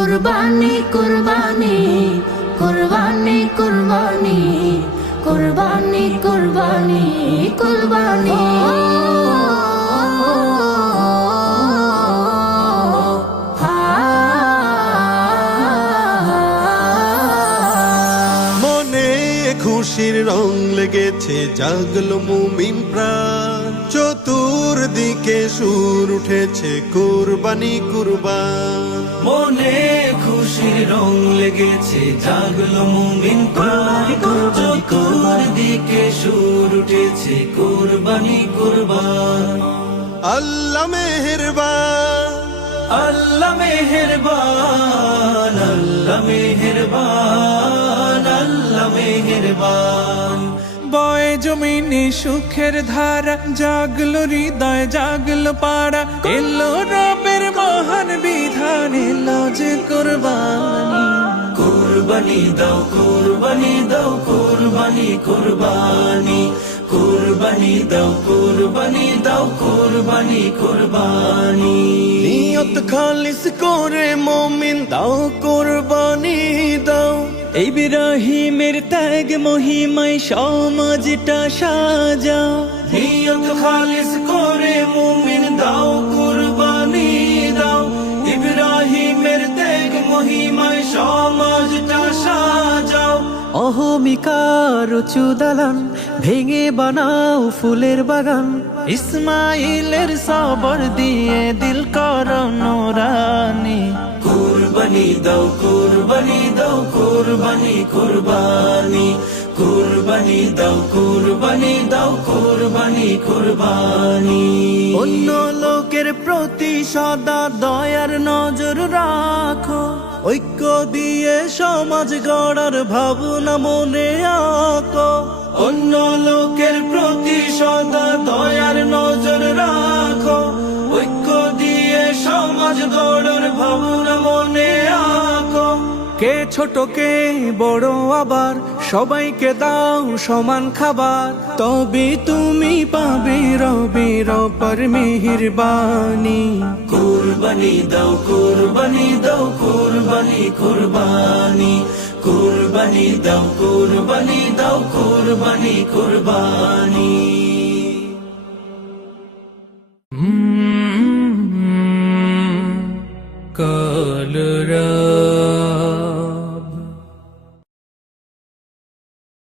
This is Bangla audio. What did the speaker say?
কুরবানি কুরবানি কুরবানি কুরবানি কুরবানি কুরবানি কুরবানি। মনে খুশির রং লেগেছে জাগলো মুমিন প্রাণ। চতুর্দিকে সুর উঠেছে কুরবানি কুরবান। মনে খুশির রং লেগেছে জাগলো মুমিন প্রাণ চতুর দিকে সুর উঠেছে কোরবানি কোরবান। আল্লাহ মেহেরবান। আল্লাহ মেহেরবান আল্লাহ মেহেরবান আল্লাহ মেহেরবান। বয় জমিনে সুখের ধারা জাগলো হৃদয় জাগলো পাড়া কুরবানি দাও কুরবানি দাও কুরবানি কুরবানি কুরবানি দাও কুরবানি দাও কুরবানি কুরবানি। নিয়ত খালিস করে মমিন দাও কুরবানি দাও। এই বিরাহিমের ত্যাগ মহিমায় সমাজটা সাজাও নিয়ত ইব্রাহিমের দেখ মহিমায় সমাজটা সাজাও। অহমিকার উঁচু দালান, ভেঙে বানাও ফুলের বাগান। ইসমাইলের সবর দিয়ে দিল কর নোরানি কুরবানি দাও কুরবানি দাও, কুরবানি কুরবানি কুরবানি দাও কুরবানি দাও, কুরবানি কুরবানি। অন্য লোকের প্রতি সদা দয়ার নজর রাখো। ঐক্য দিয়ে সমাজ গড়ার ভাবনা মনে আঁকো। অন্য লোকের প্রতি সদা দয়ার নজর রাখো। ঐক্য দিয়ে সমাজ গড়ার ভাবনা কে ছোট কে বড় আবার সবাইকে দাও সমান খাবার তবে তুমি পাবে রবে রপর বাণী কুরবানি দাও কুরবানি দাও কুরবানি কুরবানি কুরবানি দাও কুরবানি দাও কুরবানি কুরবানি কালরা